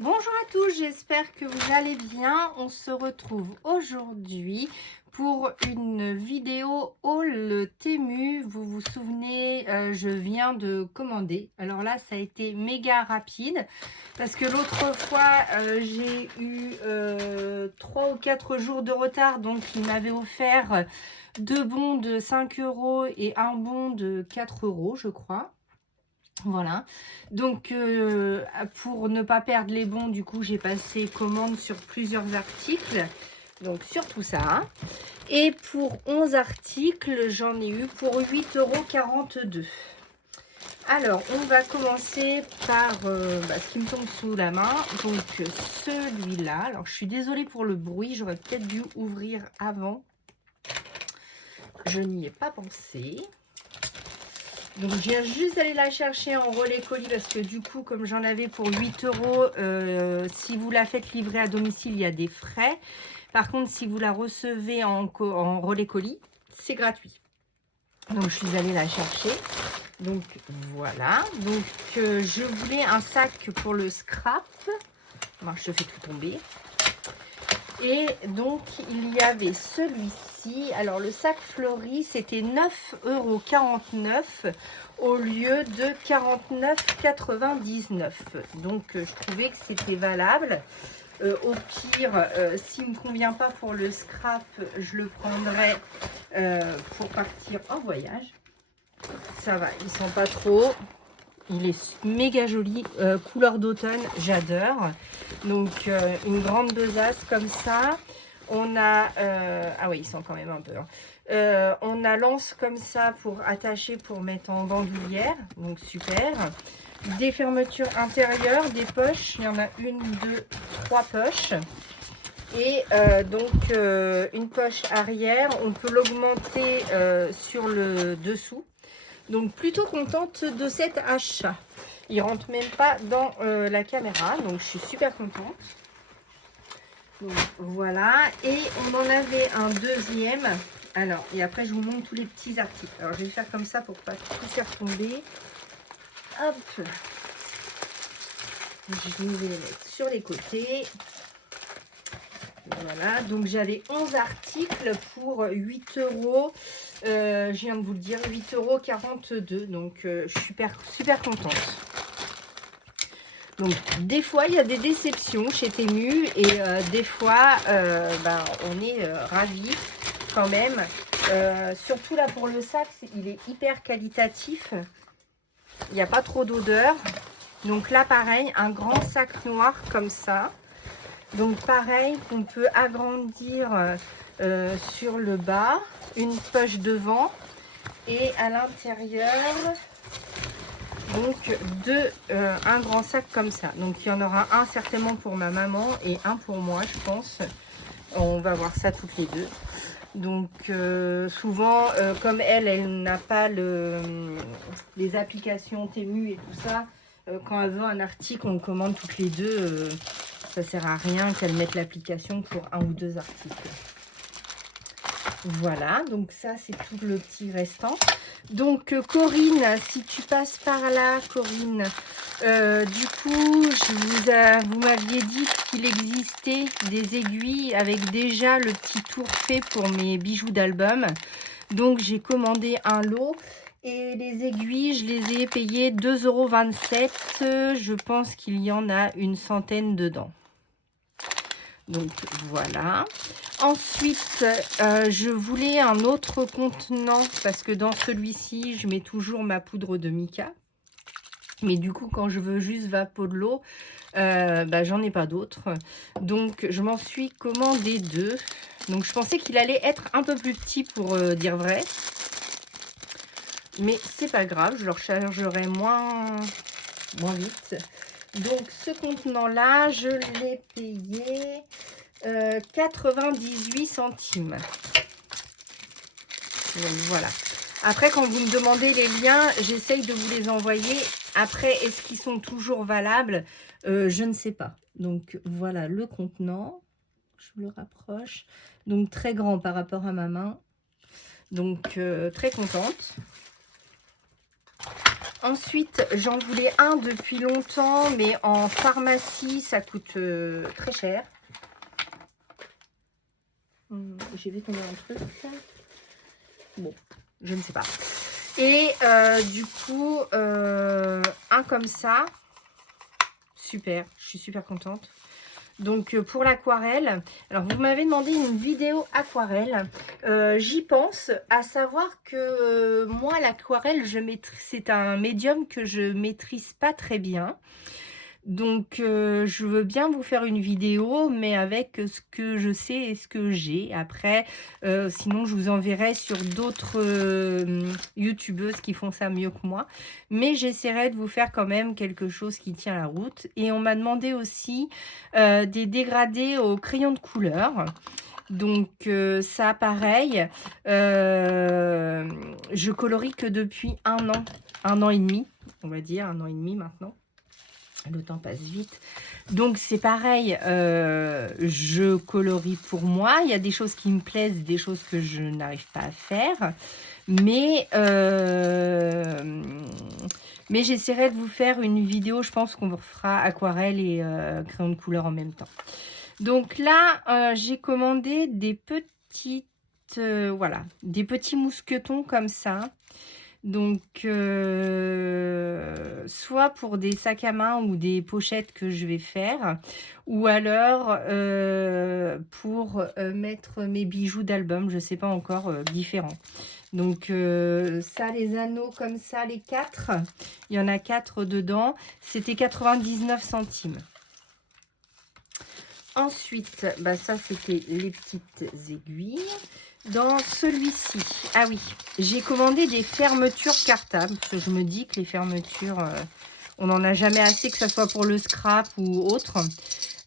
Bonjour à tous, j'espère que vous allez bien. On se retrouve aujourd'hui pour une vidéo haul Temu. Vous vous souvenez, je viens de commander. Alors là, ça a été méga rapide parce que l'autre fois, j'ai eu 3 ou 4 jours de retard. Donc, il m'avait offert 2 bons de 5 € et un bon de 4 €, je crois. Voilà, donc pour ne pas perdre les bons, du coup, j'ai passé commande sur plusieurs articles, donc sur tout ça. Et pour 11 articles, j'en ai eu pour 8,42 €. Alors, on va commencer par ce qui me tombe sous la main, donc celui-là. Alors, je suis désolée pour le bruit, j'aurais peut-être dû ouvrir avant. Je n'y ai pas pensé. Donc, je viens juste d'aller la chercher en relais colis parce que du coup, comme j'en avais pour 8 €, si vous la faites livrer à domicile, il y a des frais. Par contre, si vous la recevez en relais colis, c'est gratuit. Donc, je suis allée la chercher. Donc, voilà. Donc, je voulais un sac pour le scrap. Moi, je fais tout tomber. Et donc, il y avait celui-ci. Alors, le sac fleuri, c'était 9,49 € au lieu de 49,99 €. Donc, je trouvais que c'était valable. Au pire, s'il ne me convient pas pour le scrap, je le prendrai pour partir en voyage. Ça va, il sent pas trop. Il est méga joli, couleur d'automne, j'adore. Donc, une grande besace comme ça. On a, ah oui, il sent quand même un peu. Hein. On a l'anse comme ça pour attacher, pour mettre en bandoulière. Donc, super. Des fermetures intérieures, des poches. Il y en a 1, 2, 3 poches. Et donc, une poche arrière. On peut l'augmenter sur le dessous. Donc, plutôt contente de cet achat. Il rentre même pas dans la caméra. Donc, je suis super contente. Donc, voilà. Et on en avait un deuxième. Alors, et après, je vous montre tous les petits articles. Alors, je vais faire comme ça pour pas tout faire tomber. Hop. Je vais les mettre sur les côtés. Voilà, donc j'avais 11 articles pour 8 €. Je viens de vous le dire, 8,42 €. Donc, je suis super contente. Donc, des fois, il y a des déceptions chez Temu. Et des fois, on est ravis quand même. Surtout là, pour le sac, il est hyper qualitatif. Il n'y a pas trop d'odeur. Donc là, pareil, un grand sac noir comme ça. Donc pareil, qu'on peut agrandir sur le bas, une poche devant et à l'intérieur, donc un grand sac comme ça. Donc il y en aura un certainement pour ma maman et un pour moi, je pense. On va voir ça toutes les deux. Donc souvent, comme elle n'a pas les applications Temu et tout ça, quand elle veut un article, on le commande toutes les deux. Ça sert à rien qu'elle mette l'application pour 1 ou 2 articles. Voilà, donc ça c'est tout le petit restant. Donc Corinne, si tu passes par là, Corinne, du coup, vous m'aviez dit qu'il existait des aiguilles avec déjà le petit tour fait pour mes bijoux d'album. Donc j'ai commandé un lot. Et les aiguilles, je les ai payées 2,27 €. Je pense qu'il y en a une centaine dedans. Donc voilà. Ensuite, je voulais un autre contenant parce que dans celui-ci, je mets toujours ma poudre de mica. Mais du coup, quand je veux juste vapeau de l'eau, j'en ai pas d'autres. Donc, je m'en suis commandé 2. Donc, je pensais qu'il allait être un peu plus petit pour dire vrai. Mais c'est pas grave, je le rechargerai moins vite. Donc, ce contenant-là, je l'ai payé 98 centimes. Donc, voilà. Après, quand vous me demandez les liens, j'essaye de vous les envoyer. Après, est-ce qu'ils sont toujours valables? Je ne sais pas. Donc, voilà le contenant. Je le rapproche. Donc, très grand par rapport à ma main. Donc, très contente. Ensuite, j'en voulais un depuis longtemps, mais en pharmacie, ça coûte très cher. J'ai vu tomber un truc. Bon, je ne sais pas. Et du coup, un comme ça. Super, je suis super contente. Donc pour l'aquarelle, alors vous m'avez demandé une vidéo aquarelle. J'y pense, à savoir que moi l'aquarelle, c'est un médium que je maîtrise pas très bien. Donc je veux bien vous faire une vidéo, mais avec ce que je sais et ce que j'ai. Après, sinon je vous enverrai sur d'autres youtubeuses qui font ça mieux que moi. Mais j'essaierai de vous faire quand même quelque chose qui tient la route. Et on m'a demandé aussi des dégradés au crayon de couleur. Donc ça pareil, je colorie que depuis un an et demi, on va dire, 1 an et demi maintenant. Le temps passe vite. Donc c'est pareil, je colorie pour moi. Il y a des choses qui me plaisent, des choses que je n'arrive pas à faire. Mais j'essaierai de vous faire une vidéo, je pense qu'on vous fera aquarelle et crayon de couleur en même temps. Donc là, j'ai commandé des petites, voilà, des petits mousquetons comme ça. Donc, soit pour des sacs à main ou des pochettes que je vais faire, ou alors pour mettre mes bijoux d'album, je ne sais pas encore, différents. Donc, ça, les anneaux comme ça, les 4, il y en a 4 dedans, c'était 99 centimes. Ensuite, bah ça, c'était les petites aiguilles. Dans celui-ci, ah oui, j'ai commandé des fermetures cartables. Parce que je me dis que les fermetures, on n'en a jamais assez, que ce soit pour le scrap ou autre.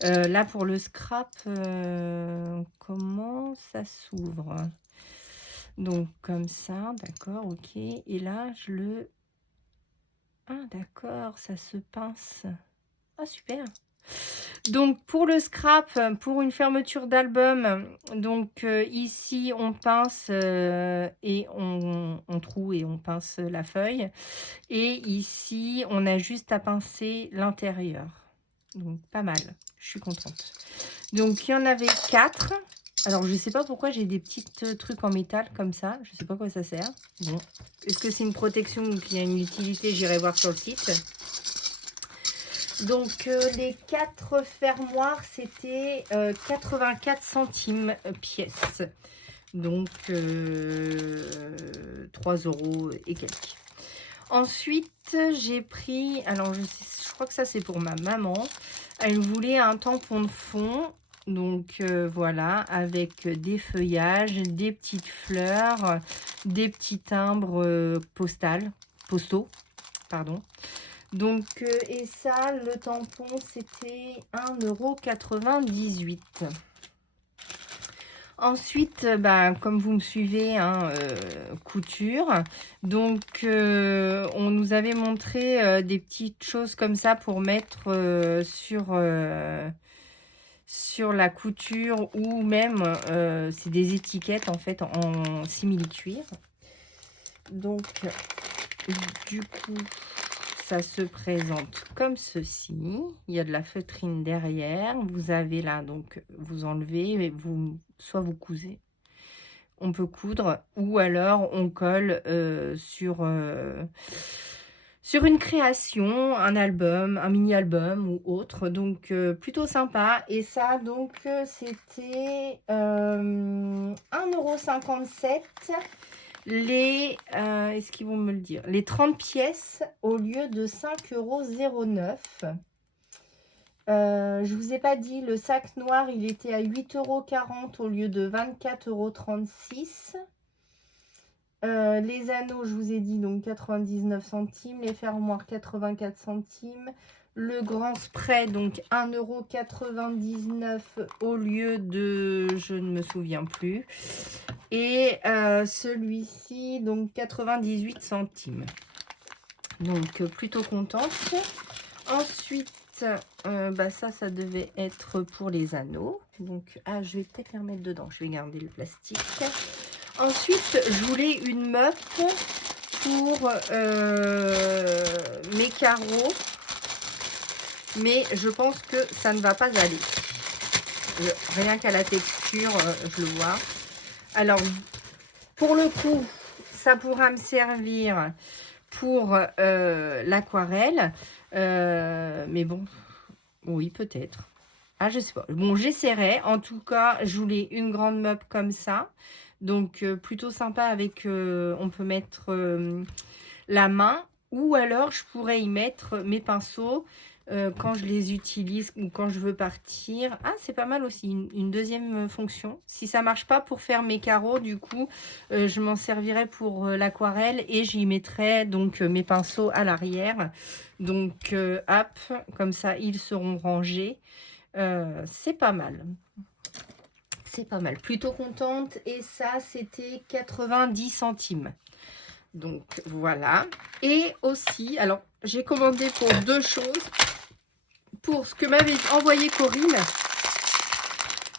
Là, pour le scrap, comment ça s'ouvre? Donc, comme ça, d'accord, ok. Et là, je le... Ah, d'accord, ça se pince. Ah, super. Donc pour le scrap, pour une fermeture d'album, donc ici on pince et on troue et on pince la feuille. Et ici on a juste à pincer l'intérieur. Donc pas mal, je suis contente. Donc il y en avait 4. Alors je ne sais pas pourquoi j'ai des petits trucs en métal comme ça. Je ne sais pas à quoi ça sert. Bon, est-ce que c'est une protection ou qu'il y a une utilité? J'irai voir sur le site. Donc les 4 fermoirs, c'était 84 centimes pièce. Donc 3 € et quelques. Ensuite, j'ai pris, alors je crois que ça c'est pour ma maman. Elle voulait un tampon de fond. Donc voilà, avec des feuillages, des petites fleurs, des petits timbres postaux, pardon. Donc, et ça, le tampon, c'était 1,98 €. Ensuite, bah, comme vous me suivez, hein, couture. Donc, on nous avait montré des petites choses comme ça pour mettre sur la couture, ou même, c'est des étiquettes en fait en simili-cuir. Donc, du coup... ça se présente comme ceci. Il y a de la feutrine derrière. Vous avez là, donc vous enlevez, soit vous cousez. On peut coudre, ou alors on colle sur une création, un album, un mini-album ou autre. Donc plutôt sympa. Et ça, donc c'était 1,57 €. Est-ce qu'ils vont me le dire? Les 30 pièces au lieu de 5,09 €. Je vous ai pas dit, le sac noir, il était à 8,40 € au lieu de 24,36 €. Les anneaux, je vous ai dit, donc 99 centimes. Les fermoirs, 84 centimes. Le grand spray, donc 1,99 € au lieu de... je ne me souviens plus. Et celui-ci, donc 98 centimes. Donc plutôt contente. Ensuite, bah ça devait être pour les anneaux. Donc, je vais peut-être les remettre dedans. Je vais garder le plastique. Ensuite, je voulais une meuf pour mes carreaux, mais je pense que ça ne va pas aller. Rien qu'à la texture, je le vois. Alors, pour le coup, ça pourra me servir pour l'aquarelle. Mais bon, oui, peut-être. Ah, je sais pas. Bon, j'essaierai. En tout cas, je voulais une grande meuble comme ça. Donc, plutôt sympa avec... on peut mettre la main. Ou alors, je pourrais y mettre mes pinceaux quand je les utilise ou quand je veux partir. Ah, c'est pas mal aussi. Une deuxième fonction. Si ça marche pas pour faire mes carreaux, du coup, je m'en servirai pour l'aquarelle. Et j'y mettrai donc mes pinceaux à l'arrière. Donc, hop, comme ça, ils seront rangés. C'est pas mal. C'est pas mal. Plutôt contente. Et ça, c'était 90 centimes. Donc, voilà. Et aussi, alors, j'ai commandé pour deux choses. Pour ce que m'avait envoyé Corinne.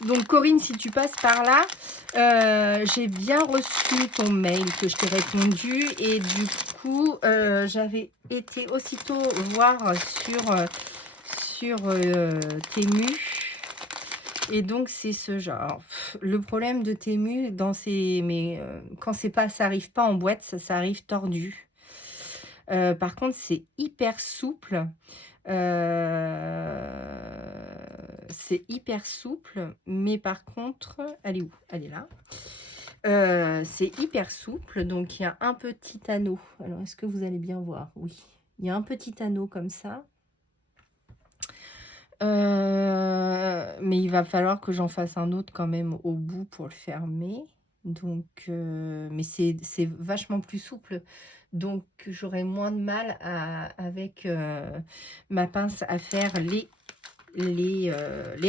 Donc, Corinne, si tu passes par là, j'ai bien reçu ton mail que je t'ai répondu. Et du coup, j'avais été aussitôt voir sur Temu. Et donc, c'est ce genre. Alors, le problème de Temu, quand ça arrive pas en boîte, ça arrive tordu. Par contre, c'est hyper souple. C'est hyper souple. Mais par contre, elle est où? Elle est là. C'est hyper souple. Donc, il y a un petit anneau. Alors, est-ce que vous allez bien voir? Oui. Il y a un petit anneau comme ça. Mais il va falloir que j'en fasse un autre quand même au bout pour le fermer. Donc, mais c'est vachement plus souple. Donc, j'aurai moins de mal avec ma pince à faire les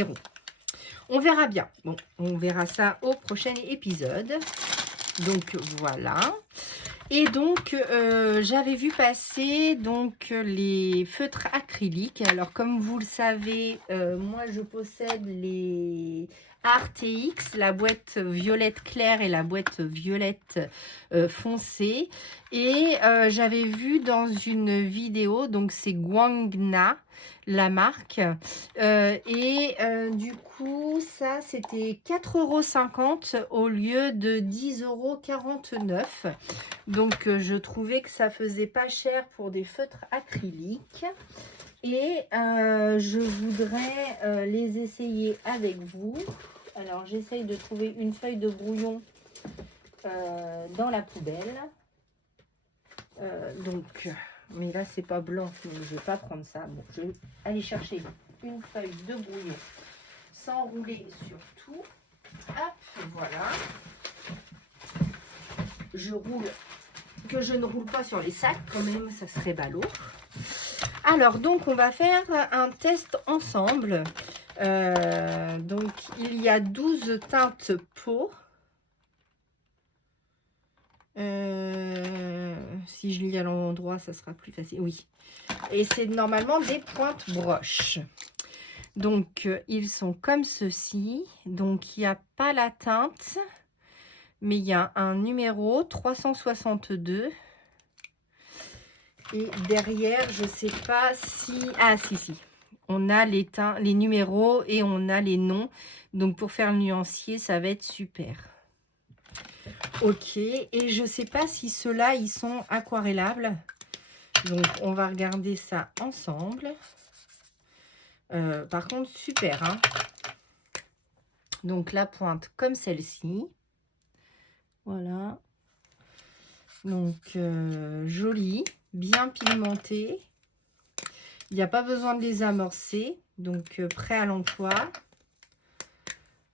ronds. On verra bien. Bon, on verra ça au prochain épisode. Donc, voilà. Et donc, j'avais vu passer donc les feutres acryliques. Alors, comme vous le savez, moi, je possède les RTX, la boîte violette claire et la boîte violette foncée. Et j'avais vu dans une vidéo, donc c'est Guangna, la marque. Du coup, ça, c'était 4,50 € au lieu de 10,49 €. Donc, je trouvais que ça faisait pas cher pour des feutres acryliques. Et je voudrais les essayer avec vous. Alors, j'essaye de trouver une feuille de brouillon dans la poubelle. Mais là, c'est pas blanc. Donc je vais pas prendre ça. Bon, je vais aller chercher une feuille de brouillon sans rouler sur tout. Hop, voilà. Je roule, que je ne roule pas sur les sacs quand même, ça serait ballot. Alors, donc, on va faire un test ensemble. Donc, il y a 12 teintes peau. Si je lis à l'endroit, ça sera plus facile. Oui. Et c'est normalement des pointes broches. Donc, ils sont comme ceci. Donc, il n'y a pas la teinte. Mais il y a un numéro 362. Et derrière, je ne sais pas si... Ah, si. On a les numéros et on a les noms. Donc, pour faire le nuancier, ça va être super. Ok. Et je ne sais pas si ceux-là, ils sont aquarellables. Donc, on va regarder ça ensemble. Par contre, super. Hein. Donc, la pointe comme celle-ci. Voilà. Donc, joli, bien pigmenté. Il n'y a pas besoin de les amorcer. Donc, prêt à l'emploi.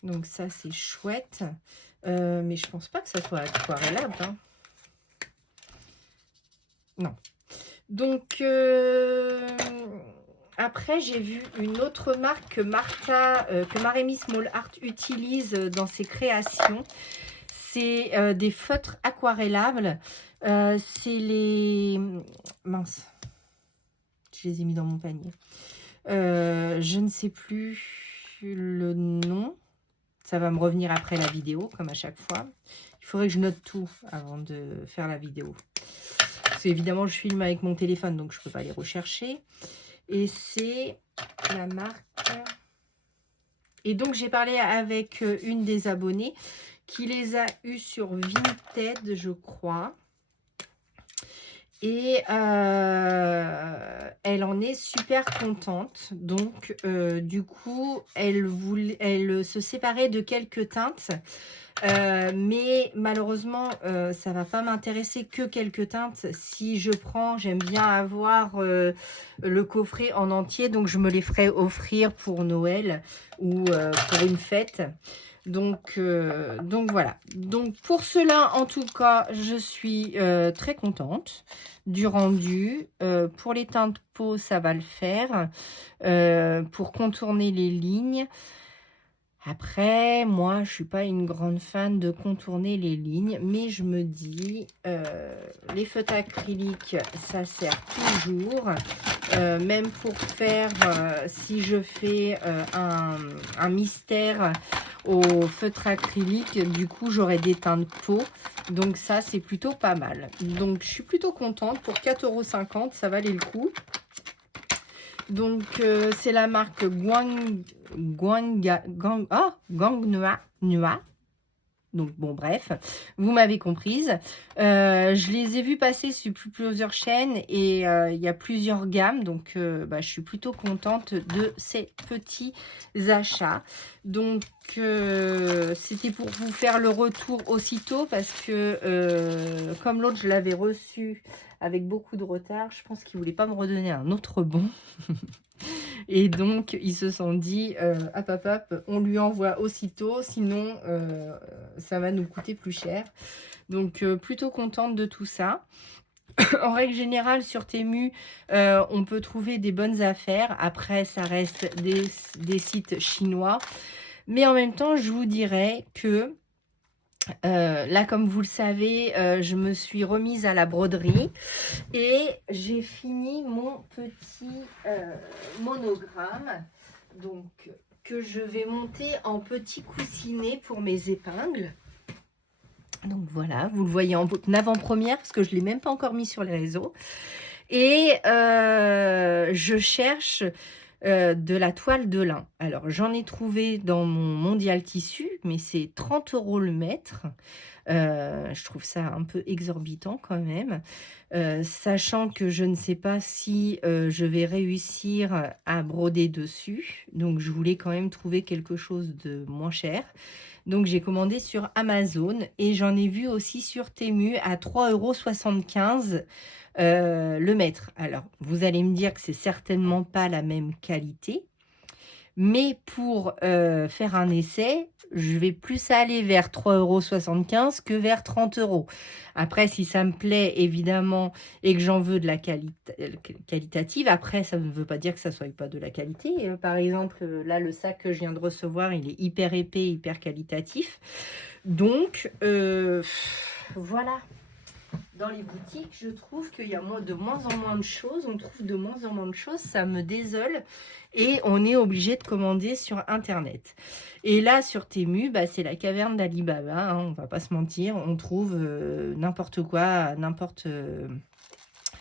Donc, ça, c'est chouette. Mais je pense pas que ça soit aquarellable. Hein. Non. Donc, après, j'ai vu une autre marque que Marémy Small Art utilise dans ses créations. C'est des feutres aquarellables. C'est les... Mince. Je les ai mis dans mon panier. Je ne sais plus le nom. Ça va me revenir après la vidéo, comme à chaque fois. Il faudrait que je note tout avant de faire la vidéo. Parce qu'évidemment, je filme avec mon téléphone, donc je ne peux pas les rechercher. Et c'est la marque... Et donc, j'ai parlé avec une des abonnées qui les a eus sur Vinted, je crois. Et elle en est super contente. Donc, du coup, elle se séparait de quelques teintes. Mais malheureusement, ça va pas m'intéresser que quelques teintes. Si je prends, j'aime bien avoir le coffret en entier. Donc, je me les ferai offrir pour Noël ou pour une fête. Donc voilà. Donc pour cela, en tout cas, je suis très contente du rendu. Pour les teintes peau, ça va le faire. Pour contourner les lignes. Après, moi, je suis pas une grande fan de contourner les lignes, mais je me dis, les feutres acryliques, ça sert toujours. Même pour faire, si je fais un mystère au feutre acrylique, du coup, j'aurai des teintes peau. Donc ça, c'est plutôt pas mal. Donc, je suis plutôt contente. Pour 4,50 €, ça valait le coup. Donc, c'est la marque Gangnua. Donc, bon, bref, vous m'avez comprise. Je les ai vus passer sur plusieurs chaînes et il y a plusieurs gammes. Donc, je suis plutôt contente de ces petits achats. Donc, c'était pour vous faire le retour aussitôt parce que, comme l'autre, je l'avais reçu avec beaucoup de retard, je pense qu'ils ne voulaient pas me redonner un autre bon. Et donc, ils se sont dit, hop, hop, hop, on lui envoie aussitôt, sinon, ça va nous coûter plus cher. Donc, plutôt contente de tout ça. En règle générale, sur Temu, on peut trouver des bonnes affaires. Après, ça reste des sites chinois. Mais en même temps, je vous dirais que là, comme vous le savez, je me suis remise à la broderie et j'ai fini mon petit monogramme, donc que je vais monter en petit coussinet pour mes épingles. Donc voilà, vous le voyez en avant-première parce que je ne l'ai même pas encore mis sur les réseaux. Et je cherche de la toile de lin. Alors, j'en ai trouvé dans mon Mondial Tissu, mais c'est 30 € le mètre. Je trouve ça un peu exorbitant quand même. Sachant que je ne sais pas si je vais réussir à broder dessus. Donc, je voulais quand même trouver quelque chose de moins cher. Donc, j'ai commandé sur Amazon et j'en ai vu aussi sur Temu à 3,75 € le mètre. Alors, vous allez me dire que c'est certainement pas la même qualité, mais pour faire un essai, je vais plus aller vers 3,75 € que vers 30 €. Après, si ça me plaît, évidemment, et que j'en veux de la qualitative, après, ça ne veut pas dire que ça ne soit pas de la qualité. Par exemple, là, le sac que je viens de recevoir, il est hyper épais, hyper qualitatif. Donc, voilà. Dans les boutiques, je trouve qu'il y a de moins en moins de choses. On trouve de moins en moins de choses. Ça me désole. Et on est obligé de commander sur Internet. Et là, sur Temu, c'est la caverne d'Ali Baba. Hein, on va pas se mentir. On trouve n'importe quoi, n'importe...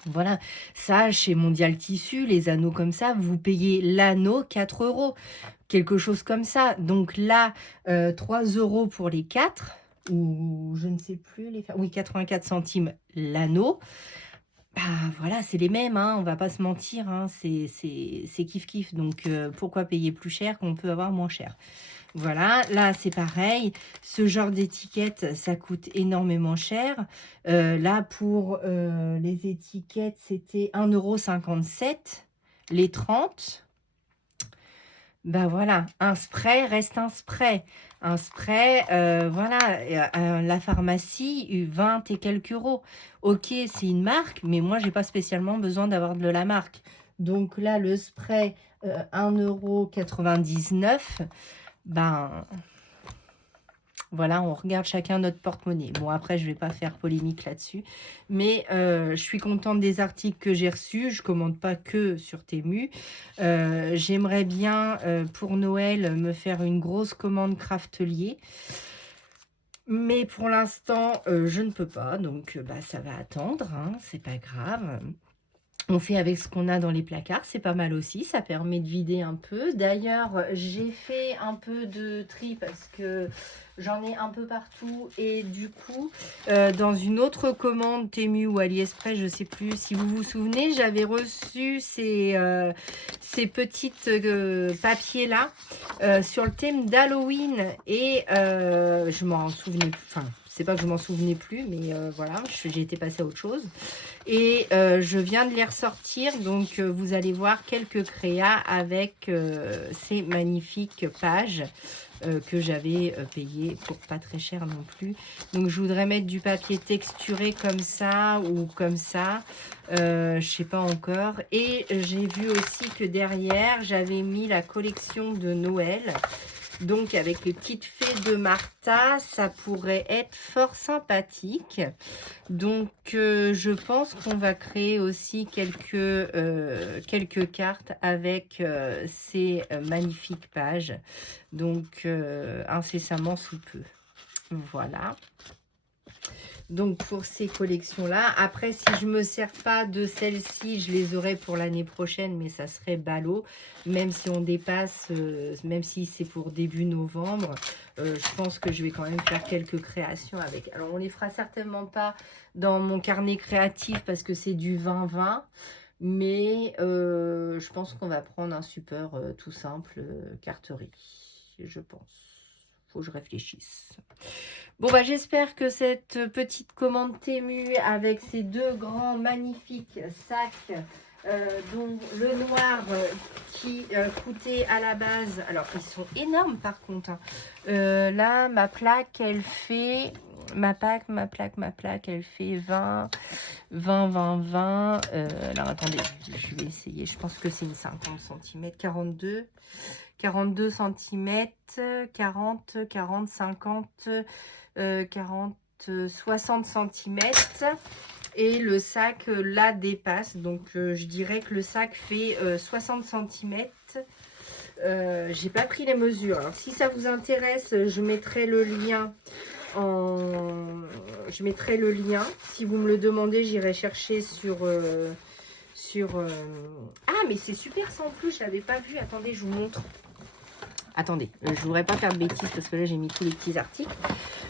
voilà. Ça, chez Mondial Tissu, les anneaux comme ça, vous payez l'anneau 4 €. Quelque chose comme ça. Donc là, 3 € pour les 4 ou je ne sais plus les faire. Oui, 84 centimes l'anneau. Voilà, c'est les mêmes, hein, on va pas se mentir, hein, c'est kiff-kiff. Donc, pourquoi payer plus cher qu'on peut avoir moins cher? Voilà, là, c'est pareil. Ce genre d'étiquette, ça coûte énormément cher. Là, pour les étiquettes, c'était 1,57 € les 30. Voilà, un spray reste un spray. Un spray, voilà, la pharmacie, 20 et quelques euros. Ok, c'est une marque, mais moi, j'ai pas spécialement besoin d'avoir de la marque. Donc là, le spray, 1,99 €, voilà, on regarde chacun notre porte-monnaie. Bon, après, je ne vais pas faire polémique là-dessus. Mais je suis contente des articles que j'ai reçus. Je ne commande pas que sur Temu. J'aimerais bien, pour Noël, me faire une grosse commande Craftelier. Mais pour l'instant, je ne peux pas, donc bah, ça va attendre, hein, c'est pas grave. On fait avec ce qu'on a dans les placards, c'est pas mal aussi, ça permet de vider un peu. D'ailleurs, j'ai fait un peu de tri parce que j'en ai un peu partout. Et du coup, dans une autre commande Temu ou AliExpress, je sais plus si vous vous souvenez, j'avais reçu ces petites papiers-là sur le thème d'Halloween. Et je m'en souvenais, enfin, c'est pas que je m'en souvenais plus, mais voilà, j'ai été passée à autre chose. Et je viens de les ressortir, donc vous allez voir quelques créas avec ces magnifiques pages que j'avais payées pour pas très cher non plus. Donc je voudrais mettre du papier texturé comme ça ou comme ça, je sais pas encore. Et j'ai vu aussi que derrière j'avais mis la collection de Noël. Donc avec les petites fées de Martha, ça pourrait être fort sympathique. Donc je pense qu'on va créer aussi quelques cartes avec ces magnifiques pages. Donc incessamment sous peu. Voilà. Donc pour ces collections-là, après si je ne me sers pas de celles-ci, je les aurai pour l'année prochaine, mais ça serait ballot. Même si on dépasse, même si c'est pour début novembre, je pense que je vais quand même faire quelques créations avec. Alors on les fera certainement pas dans mon carnet créatif parce que c'est du 20-20. Mais je pense qu'on va prendre un support tout simple, carterie, je pense. Faut que je réfléchisse. Bon, bah, j'espère que cette petite commande Temu avec ces deux grands magnifiques sacs, dont le noir qui coûtait à la base, alors ils sont énormes par contre, hein. Là, ma plaque, elle fait, ma plaque, elle fait 20, 20. Alors, attendez, je vais essayer, je pense que c'est une 50 cm, 42 cm, 40, 50, 40, 60 cm. Et le sac là dépasse. Donc, je dirais que le sac fait 60 cm. J'ai pas pris les mesures. Alors, si ça vous intéresse, je mettrai le lien. Je mettrai le lien. Si vous me le demandez, j'irai chercher sur... Ah, mais c'est super sans plus. Je l'avais pas vu. Attendez, je vous montre. Attendez, je ne voudrais pas faire de bêtises parce que là, j'ai mis tous les petits articles.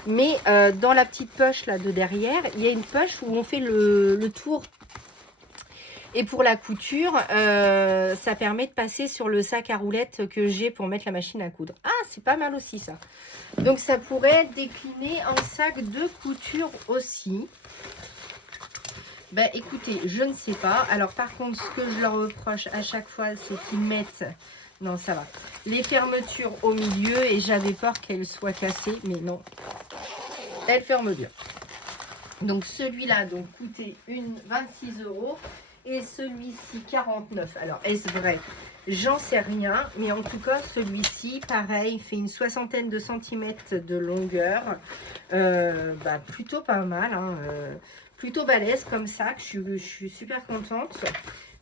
Mais dans la petite poche là de derrière, il y a une poche où on fait le tour. Et pour la couture, ça permet de passer sur le sac à roulettes que j'ai pour mettre la machine à coudre. Ah, c'est pas mal aussi ça. Donc, ça pourrait être décliné en sac de couture aussi. Ben, écoutez, je ne sais pas. Alors, par contre, ce que je leur reproche à chaque fois, c'est qu'ils mettent... Non, ça va. Les fermetures au milieu et j'avais peur qu'elles soient cassées, mais non. Elles ferment bien. Donc, celui-là, donc, coûtait 26 € et celui-ci, 49. Alors, est-ce vrai? J'en sais rien, mais en tout cas, celui-ci, pareil, fait une soixantaine de centimètres de longueur. Bah, plutôt pas mal, hein, plutôt balèze comme ça, que je suis super contente.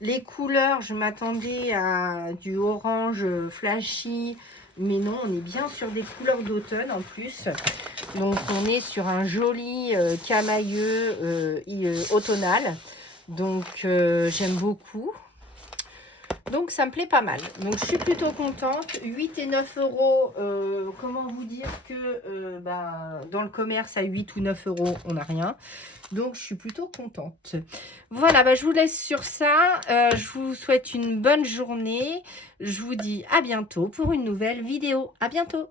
Les couleurs, je m'attendais à du orange flashy, mais non, on est bien sur des couleurs d'automne en plus. Donc, on est sur un joli camailleux automnal. Donc, j'aime beaucoup. Donc, ça me plaît pas mal. Donc, je suis plutôt contente. 8 et 9 €. Comment vous dire que bah, dans le commerce, à 8 ou 9 €, on n'a rien. Donc, je suis plutôt contente. Voilà, bah, je vous laisse sur ça. Je vous souhaite une bonne journée. Je vous dis à bientôt pour une nouvelle vidéo. À bientôt.